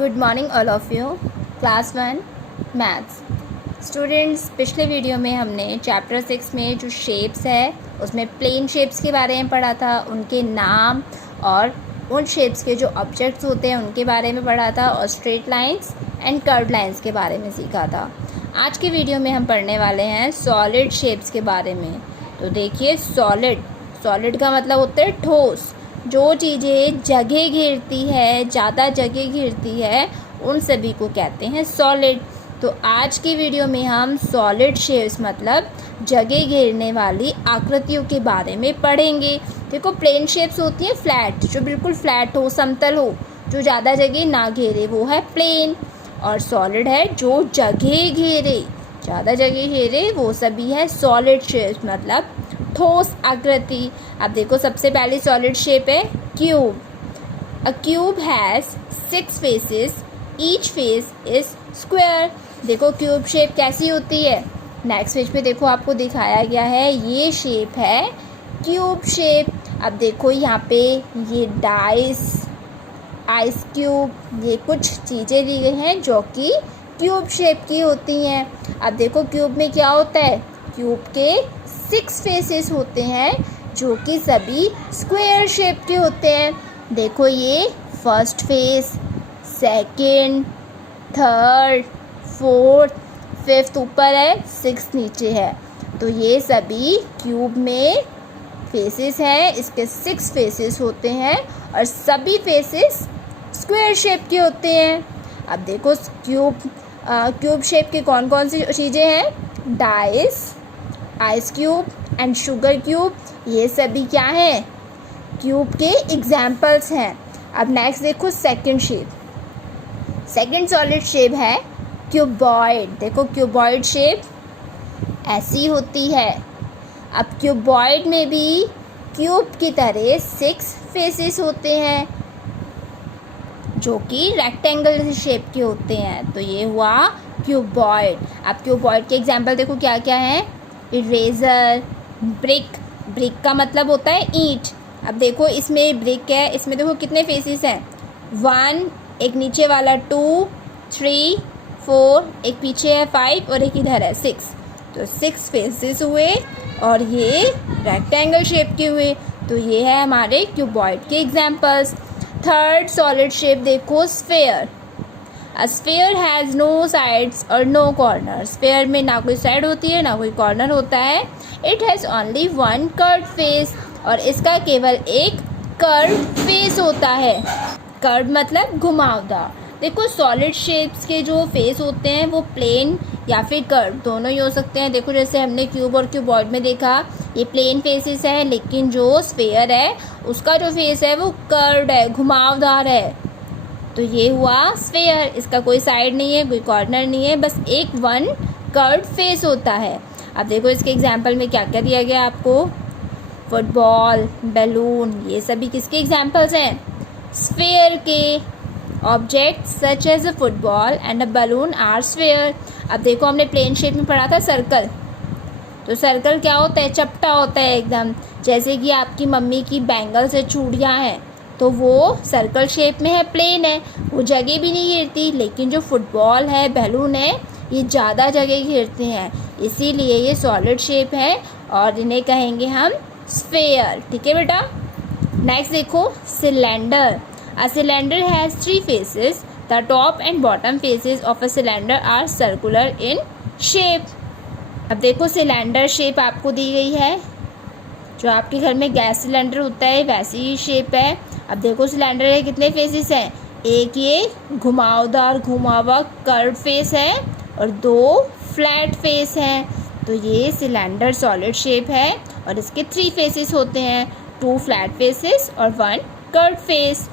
Good morning all of you. Class 1 maths students, पिछले video में हमने चैप्टर 6 में जो शेप्स है उसमें प्लेन शेप्स के बारे में पढ़ा था, उनके नाम और उन शेप्स के जो ऑब्जेक्ट्स होते हैं उनके बारे में पढ़ा था, और straight lines and curve lines के बारे में सीखा था। आज के वीडियो में हम पढ़ने वाले हैं सॉलिड शेप्स के बारे में। तो देखिए, सॉलिड का मतलब होता है ठोस। जो चीज़ें जगह घेरती है, ज़्यादा जगह घेरती है, उन सभी को कहते हैं सॉलिड। तो आज की वीडियो में हम सॉलिड शेप्स मतलब जगह घेरने वाली आकृतियों के बारे में पढ़ेंगे। देखो, प्लेन शेप्स होती हैं फ्लैट, जो बिल्कुल फ्लैट हो, समतल हो, जो ज़्यादा जगह ना घेरे, वो है प्लेन। और सॉलिड है जो जगह घेरे, ज़्यादा जगह घेरे, वो सभी है सॉलिड शेप्स मतलब ठोस आकृति। अब देखो, सबसे पहली सॉलिड शेप है cube. A cube has 6 faces, each face is square. देखो क्यूब शेप कैसी होती है। नेक्स्ट पेज पे देखो, आपको दिखाया गया है, ये शेप है क्यूब शेप। अब देखो यहाँ पे ये डाइस, आइस क्यूब, ये कुछ चीज़ें दी गई हैं जो कि क्यूब शेप की होती हैं। अब देखो क्यूब में क्या होता है, क्यूब के 6 फेसेस होते हैं जो कि सभी स्क्वायर शेप के होते हैं। देखो, ये first face, second, third, fourth, fifth ऊपर है, 6 नीचे है। तो ये सभी क्यूब में फेसेस हैं, इसके 6 फेसेस होते हैं और सभी फेसेस स्क्वायर शेप के होते हैं। अब देखो, क्यूब शेप की कौन कौन सी चीज़ें हैं, dice, ice cube and sugar cube, ये सभी क्या हैं, क्यूब के एग्जाम्पल्स हैं। अब नेक्स्ट देखो, second shape, second solid shape है क्यूबॉइड। देखो, क्यूबॉइड शेप ऐसी होती है। अब क्यूबॉइड में भी क्यूब की तरह 6 फेसेस होते हैं जो कि रेक्टेंगल शेप के होते हैं। तो ये हुआ क्यूबॉइड। अब क्यूबॉइड के एग्जाम्पल देखो क्या क्या है, इरेजर, ब्रिक का मतलब होता है ईंट। अब देखो, इसमें ब्रिक है, इसमें देखो कितने फेसेस हैं, 1, एक नीचे वाला 2, 3, 4, एक पीछे है 5 और एक इधर है 6। तो 6 फेसेस हुए और ये रेक्टेंगल शेप के हुए। तो ये है हमारे क्यूबॉइड के एग्जाम्पल्स। थर्ड सॉलिड शेप देखो, sphere. A sphere has no sides और no corners। स्फेयर में ना कोई साइड होती है ना कोई कॉर्नर होता है। It has only one curved face और इसका केवल एक कर्व फेस होता है। कर्व मतलब घुमावदार। देखो, सॉलिड शेप्स के जो फेस होते हैं वो प्लेन या फिर कर्व दोनों ही हो सकते हैं। देखो, जैसे हमने क्यूब और क्यूबॉइड में देखा, ये प्लेन फेसेस है, लेकिन जो स्फेयर है उसका जो फेस है वो कर्व्ड है, घुमावदार है। तो ये हुआ स्फेयर, इसका कोई साइड नहीं है, कोई कॉर्नर नहीं है, बस एक वन कर्व्ड फेस होता है। अब देखो, इसके एग्जाम्पल में क्या क्या दिया गया आपको, फुटबॉल, बैलून, ये सभी किसके एग्जाम्पल्स हैं, स्फेयर के। Objects such as a football and a balloon are sphere. अब देखो, हमने प्लेन शेप में पढ़ा था सर्कल। तो सर्कल क्या होता है, चपटा होता है एकदम, जैसे कि आपकी मम्मी की बैंगल्स है, चूड़ियाँ हैं, तो वो सर्कल शेप में है, प्लेन है, वो जगह भी नहीं घेरती। लेकिन जो फुटबॉल है, बैलून है, ये ज़्यादा जगह घेरते हैं, इसीलिए ये सॉलिड शेप है और इन्हें कहेंगे हम स्फेयर। ठीक है बेटा। नेक्स्ट देखो, cylinder. A cylinder has 3 faces. The top and bottom faces of a cylinder are circular in shape. अब देखो, सिलेंडर शेप आपको दी गई है, जो आपके घर में गैस सिलेंडर होता है वैसी ही शेप है। अब देखो, सिलेंडर के कितने फेसेस हैं, एक ये घुमावदार घुमा हुआ कर्व फेस है और 2 फ्लैट फेस हैं। तो ये सिलेंडर सॉलिड शेप है और इसके 3 फेसेस होते हैं, 2 फ्लैट फेसेस और 1 कर्व फेस।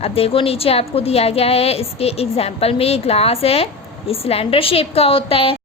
अब देखो, नीचे आपको दिया गया है, इसके एग्जाम्पल में ये ग्लास है, ये सिलेंडर शेप का होता है।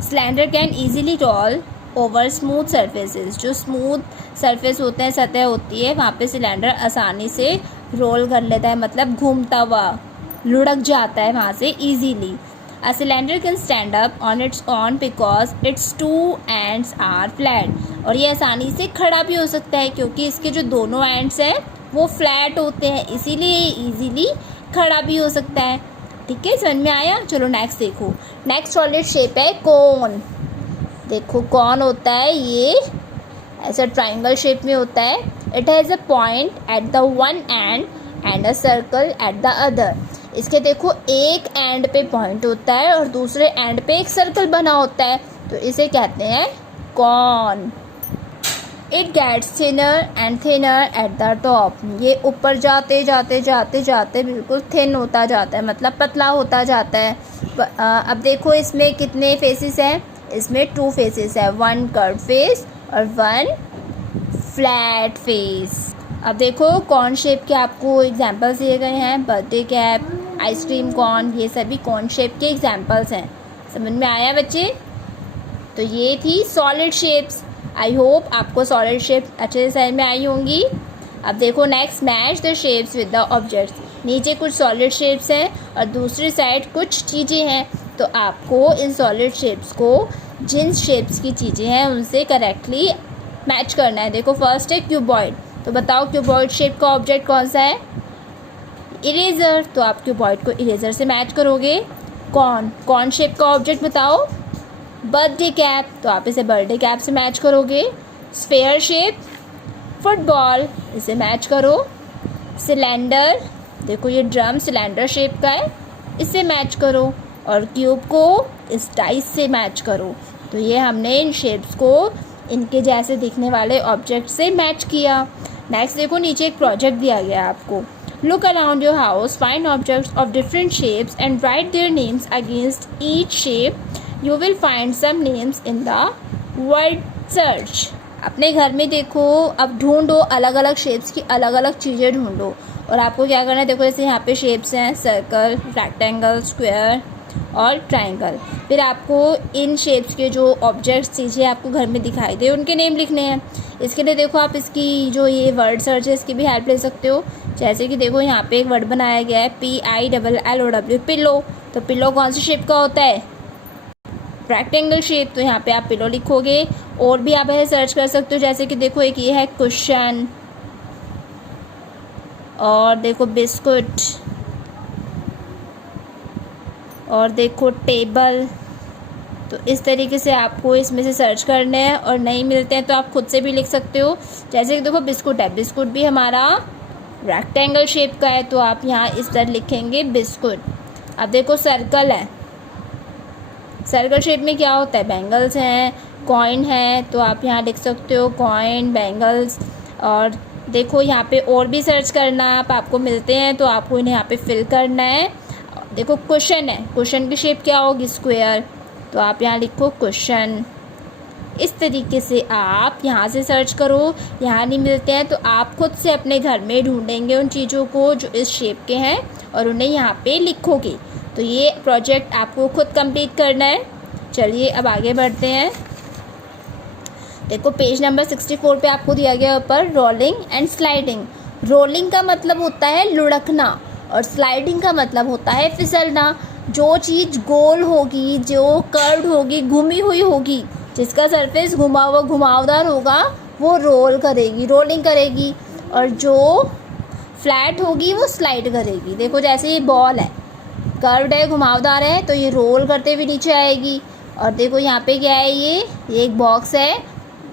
Cylinder can easily roll over smooth surfaces. जो स्मूथ सरफेस होते हैं, सतह होती है, वहाँ पे सिलेंडर आसानी से रोल कर लेता है, मतलब घूमता हुआ लुढ़क जाता है वहाँ से easily. A cylinder can stand up on its on because its 2 ends are flat. और ये आसानी से खड़ा भी हो सकता है क्योंकि इसके जो दोनों एंड्स हैं वो फ्लैट होते हैं, इसीलिए ये ईजीली खड़ा भी हो सकता है। ठीक है, समझ में आया। चलो नेक्स्ट देखो, नेक्स्ट सॉलिड शेप है कोन। देखो कौन होता है, ये ऐसा ट्राइंगल शेप में होता है। It has a point at the one and and a circle at the other. इसके देखो एक एंड पे पॉइंट होता है और दूसरे एंड पे एक सर्कल बना होता है, तो इसे कहते हैं cone. It gets thinner and thinner at the top. ये ऊपर जाते जाते जाते जाते बिल्कुल थिन होता जाता है, मतलब पतला होता जाता है। अब देखो इसमें कितने फेसेस हैं, इसमें 2 फेसेस है, 1 कर्व फेस और 1 फ्लैट फेस। अब देखो कॉर्न शेप के आपको एग्जांपल्स दिए गए हैं, बर्थडे कैप, आइसक्रीम कॉर्न, ये सभी कॉर्न शेप के एग्जांपल्स हैं। समझ में आया बच्चे। तो ये थी सॉलिड शेप्स। आई होप आपको सॉलिड शेप अच्छे से समझ में आई होंगी। अब देखो next, match the shapes with the objects. नीचे कुछ सॉलिड शेप्स हैं और दूसरी साइड कुछ चीज़ें हैं, तो आपको इन सॉलिड शेप्स को जिन शेप्स की चीज़ें हैं उनसे करेक्टली मैच करना है। देखो फर्स्ट है क्यूबॉइड, तो बताओ क्यूबॉइड शेप का ऑब्जेक्ट कौन सा है, इरेज़र, तो आप क्यूबॉइड को इरेज़र से मैच करोगे। कॉर्न शेप का ऑब्जेक्ट बताओ, बर्थडे कैप, तो आप इसे बर्थडे कैप से मैच करोगे। स्फेयर शेप, फुटबॉल, इसे मैच करो। सिलेंडर, देखो ये ड्रम सिलेंडर शेप का है, इसे मैच करो। और क्यूब को इस डाइस से मैच करो। तो ये हमने इन शेप्स को इनके जैसे दिखने वाले ऑब्जेक्ट से मैच किया। नेक्स्ट देखो नीचे एक प्रोजेक्ट दिया गया है आपको। Look around your house, find objects of different shapes and write their names against each shape. You will find some names in the word search. अपने घर में देखो, अब ढूंढो अलग अलग शेप्स की अलग अलग चीज़ें ढूंढो। और आपको क्या करना है, देखो जैसे यहाँ पे शेप्स हैं, सर्कल, रेक्टेंगल, स्क्वायर और ट्राइंगल। फिर आपको इन शेप्स के जो ऑब्जेक्ट्स चीज़ें आपको घर में दिखाई दे उनके नेम लिखने हैं। इसके लिए देखो आप इसकी जो ये वर्ड सर्च है इसकी भी हेल्प ले सकते हो। जैसे कि देखो यहाँ पे एक वर्ड बनाया गया है PILLOW, पिलो। तो पिलो कौन सी शेप का होता है, रेक्टेंगल शेप, तो यहाँ पे आप पिलो लिखोगे। और भी आप ऐसे सर्च कर सकते हो, जैसे कि देखो एक ये है कुशन, और देखो बिस्कुट, और देखो टेबल। तो इस तरीके से आपको इसमें से सर्च करने हैं, और नहीं मिलते हैं तो आप खुद से भी लिख सकते हो। जैसे कि देखो बिस्कुट है, बिस्कुट भी हमारा रेक्टेंगल शेप का है, तो आप यहाँ इस तरह लिखेंगे बिस्कुट। अब देखो सर्कल है, सर्कल शेप में क्या होता है, बैंगल्स हैं, कॉइन है, तो आप यहाँ लिख सकते हो कॉइन, बैंगल्स। और देखो यहाँ पे और भी सर्च करना आप, आपको मिलते हैं तो आपको इन्हें यहाँ पे फिल करना है। देखो कुशन है, कुशन की शेप क्या होगी, स्क्वायर, तो आप यहाँ लिखो कुशन। इस तरीके से आप यहाँ से सर्च करो, यहाँ नहीं मिलते हैं तो आप खुद से अपने घर में ढूंढेंगे उन चीज़ों को जो इस शेप के हैं और उन्हें यहाँ पे लिखोगे। तो ये प्रोजेक्ट आपको खुद कंप्लीट करना है। चलिए अब आगे बढ़ते हैं। देखो पेज नंबर 64 पे आपको दिया गया ऊपर रोलिंग एंड स्लाइडिंग। रोलिंग का मतलब होता है लुढ़कना और स्लाइडिंग का मतलब होता है फिसलना। जो चीज़ गोल होगी, जो कर्व्ड होगी, घुमी हुई होगी, जिसका सरफेस घुमा हुआ घुमावदार होगा वो रोल करेगी, रोलिंग करेगी, और जो फ्लैट होगी वो स्लाइड करेगी। देखो जैसे ये बॉल है, कर्व्ड है, घुमावदार है, तो ये रोल करते हुए नीचे आएगी। और देखो यहाँ पे क्या है, ये एक बॉक्स है,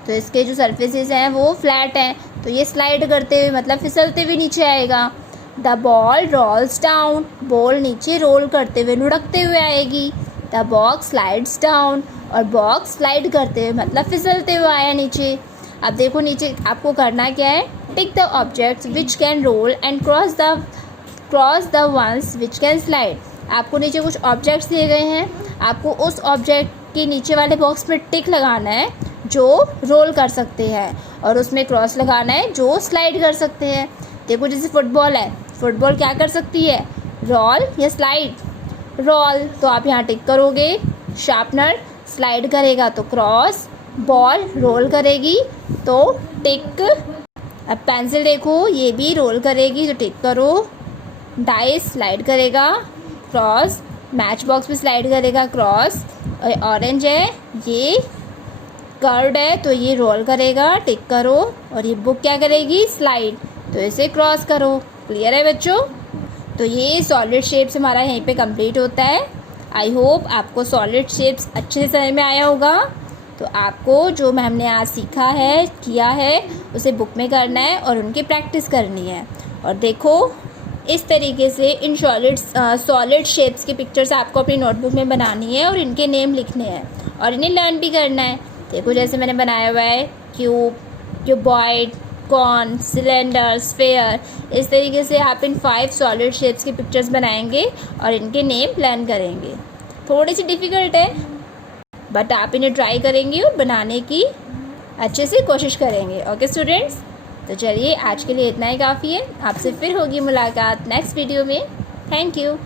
तो इसके जो सरफेसेस हैं वो फ्लैट हैं, तो ये स्लाइड करते हुए मतलब फिसलते हुए नीचे आएगा। The ball rolls down, ball नीचे रोल करते हुए लुढ़कते हुए आएगी। द बॉक्स स्लाइड्स डाउन, और बॉक्स स्लाइड करते हुए मतलब फिसलते हुए आया नीचे। अब देखो नीचे आपको करना क्या है, tick the objects which can roll and cross the ones which can slide. आपको नीचे कुछ ऑब्जेक्ट्स दिए गए हैं, आपको उस ऑब्जेक्ट के नीचे वाले बॉक्स में टिक लगाना है जो रोल कर सकते हैं, और उसमें क्रॉस लगाना है जो स्लाइड कर सकते हैं। देखो जैसे फुटबॉल है, फुटबॉल क्या कर सकती है, रोल या स्लाइड, रोल, तो आप यहाँ टिक करोगे। शार्पनर स्लाइड करेगा तो क्रॉस, बॉल रोल करेगी तो टिक। अब पेंसिल देखो ये भी रोल करेगी तो टिक करो। डाइस स्लाइड करेगा, क्रॉस, मैच बॉक्स भी स्लाइड करेगा, क्रॉस। और ऑरेंज है, ये कर्व्ड है तो ये रोल करेगा, टिक करो। और ये बुक क्या करेगी, स्लाइड, तो इसे क्रॉस करो। क्लियर है बच्चों। तो ये सॉलिड शेप्स हमारा यहीं पे कंप्लीट होता है। आई होप आपको सॉलिड शेप्स अच्छे से समझ में आया होगा। तो आपको जो मैम ने आज सीखा है, किया है, उसे बुक में करना है और उनकी प्रैक्टिस करनी है। और देखो इस तरीके से इन सॉलिड शेप्स की पिक्चर्स आपको अपनी नोटबुक में बनानी है और इनके नेम लिखने हैं और इन्हें लर्न भी करना है। देखो जैसे मैंने बनाया हुआ है cube, cuboid, cone, cylinder, sphere. इस तरीके से आप इन 5 सॉलिड शेप्स की पिक्चर्स बनाएंगे और इनके नेम प्लान करेंगे। थोड़ी सी डिफ़िकल्ट है बट आप इन्हें ट्राई करेंगे और बनाने की अच्छे से कोशिश करेंगे। ओके स्टूडेंट्स, तो चलिए आज के लिए इतना ही काफ़ी है। आपसे फिर होगी मुलाकात नेक्स्ट वीडियो में। Thank you.